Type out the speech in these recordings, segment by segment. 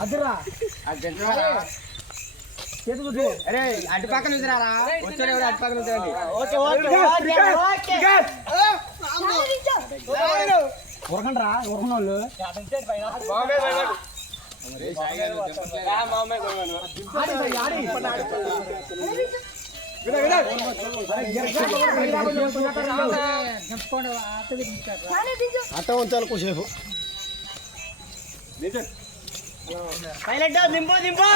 అదిరా అరే అటు పక్కన రారా వచ్చాడు అటు పక్కన ఉరకండి రా ఉరకన వాళ్ళు అట్ట ఉంచాలి కొంచెంసేపు పైలట్ దింపు దింపు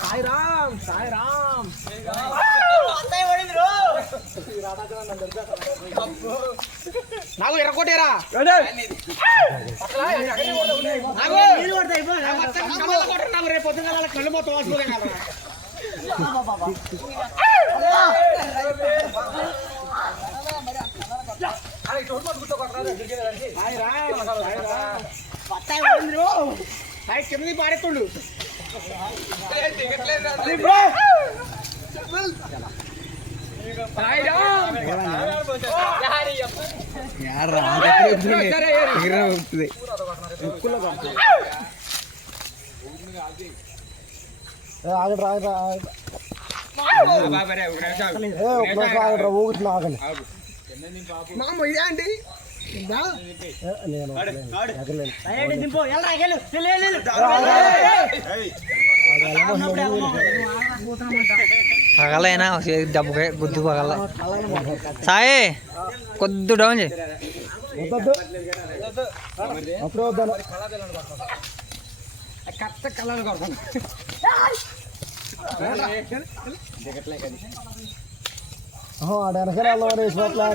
సాయిరామ్ సాయిరామ్ నాకు ఎర్రకోటేరా రేపు పొద్దున కళ్ళు మొత్తం వాసిపోతాయి కదా కింద పారేస్తుండు ఇదే అండి పగలైనా డబ్బుకే గుద్దు పగల సాయి కొద్ది డౌన్ చేయి అప్పుడు వద్దాను కట్ట కళ్ళని కొడతాను ఆడ వెనకాల వేసిపోట్లా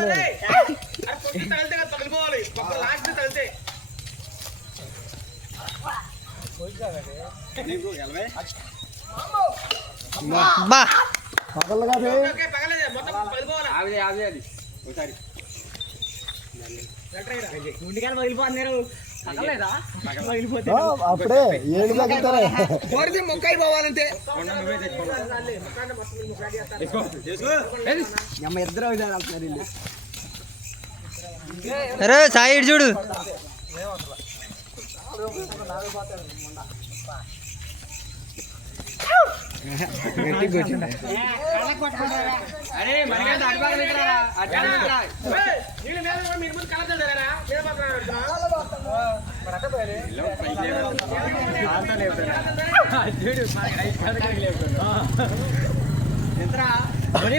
అప్పుడే ఏడు తగ్గుతారా మొక్కై పోవాలంటే ఇద్దరు అరే సాయి ఇటు చూడు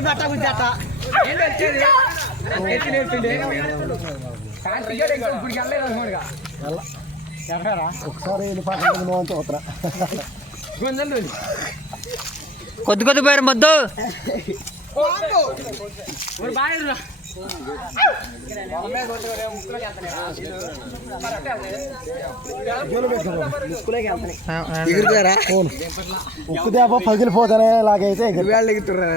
బట్ట గుంజాట ఒకసారి కొద్ది కొద్ది పేరు మొద్దు ఉక్కు దేప పగిలిపోతానే లాగైతే ఎగురుగాళ్ళు ఎగుతుర్రా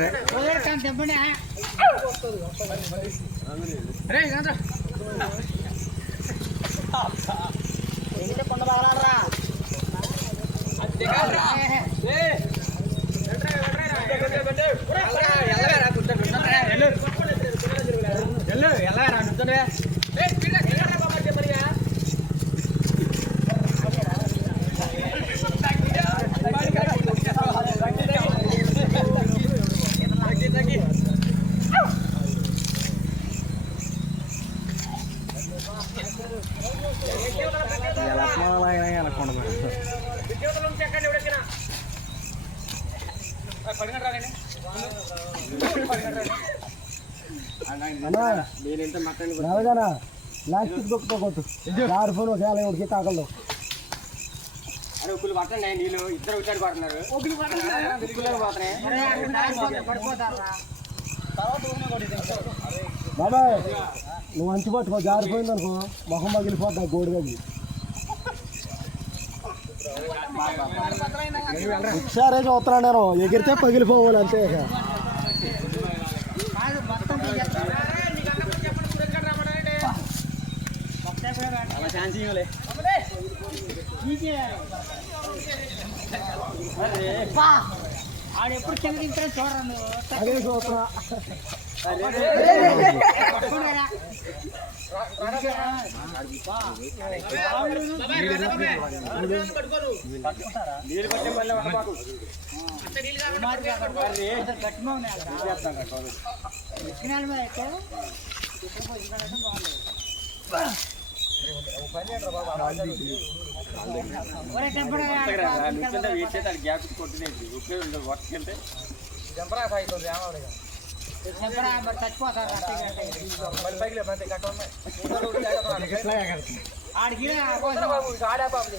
ప్లాస్టిక్ దొక్కుకోవద్దు ఫోన్ ఒకవేళ ఉడికి కాకల్లో అరే ఉక్కులు పట్టండి నీళ్ళు ఇద్దరు వచ్చాడు పడుతున్నారు బాబాయ్ నువ్వు అంచు పట్టుకో జారిపోయింది అనుకో మొహం పగిలిపోద్దా గోడుగా ఒకసారి చూస్తున్నాను నేను ఎగిరితే పగిలిపోవాలి అంతే ఆడెప్పుడు కింద దింపుతారని చూడరా నువ్వు అదే చూస్తున్నా. నీళ్ళు పట్టే మళ్ళీ మాకు గట్టిగా ఉన్నాయి విత్తనాల మీద అయితే వెయిట్ చేస్తే గ్యాప్ కొట్టినేది ఉపయోగం ఉండదు వర్క్కి చచ్చిపోతారు ఆడికి ఆడే బాగుంది.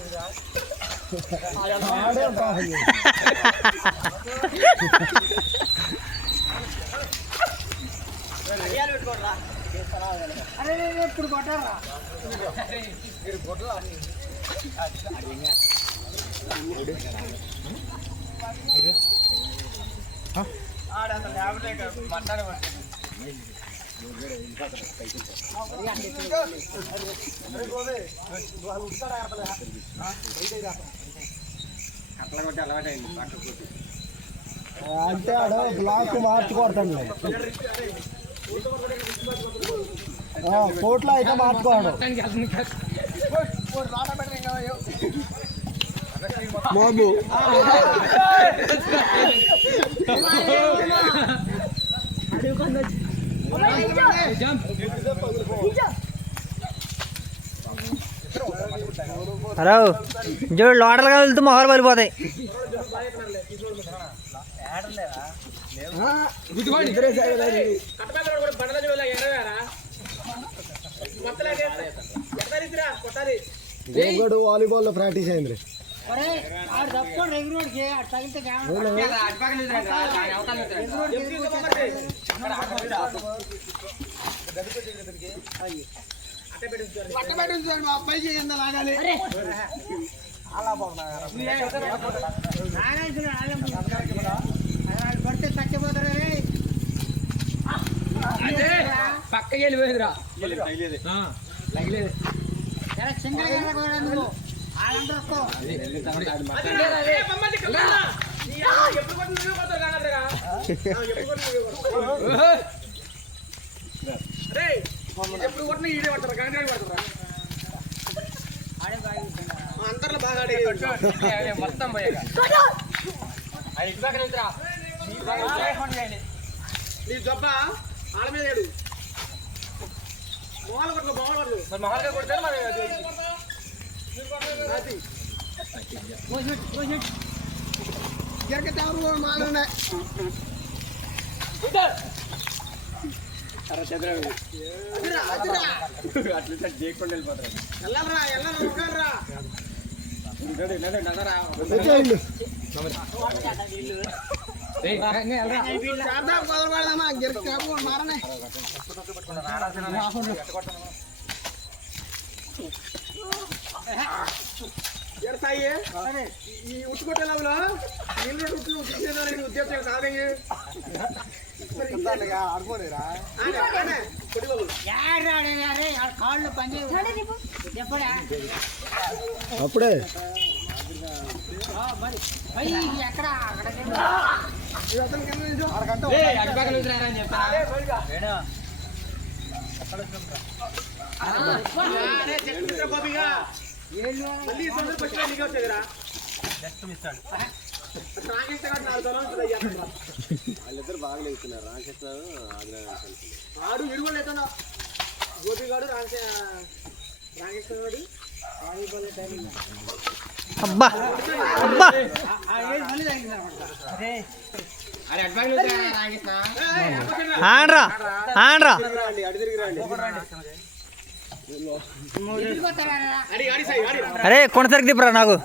అరే ఇప్పుడు కొట్టారా అట్లా కొట్టి అలవాటు అయింది పక్క కొట్టి అంటే ఆడ బ్లాక్ మార్చి కొడతాను. కోట్లో అయితే మార్చుకోవడం బాబు. హలో చూడు లోటలుగా వెళ్తూ మొహాలు పడిపోతాయి. వాలీబాల్ లో ప్రాక్టీస్ అయింది. ఆడు తప్పుకోండి ఎగురోడికి ఆడు తగిలితే పడితే చచ్చిపోతారు పక్కకి వెళ్ళిపోయిందిరా సింగల్ నువ్వు వాళ్ళంతా వస్తావు ఎప్పుడు కొట్టినా ఈడే పడతారా గంటలు పడతారా అందరిలో బాగా మొత్తం పోయాక నీ జబ్బ ఆడ మీద ఏడు మొహాలు కొట్టు మొహాలుగా కొడతారు మరి అట్లా చేయకుండా వెళ్ళిపోతారు వెళ్ళరా వెళ్ళరా ఈ ఉట్టుకొట్టేలా నీళ్ళు ఉద్యోగం సాధంగా కాళ్ళు పని అప్పుడే ఎక్కడ వాళ్ళిద్దరు బాగా లేకున్నారు రామకృష్ణ ఆడు విడుగోలు అవుతున్నా గోపిగాడు రామకృష్ణ గాడు అబ్బా అబ్బా ఆండ్రా ఆండ్రా అరే కొనసరికి తిప్పరా నాకు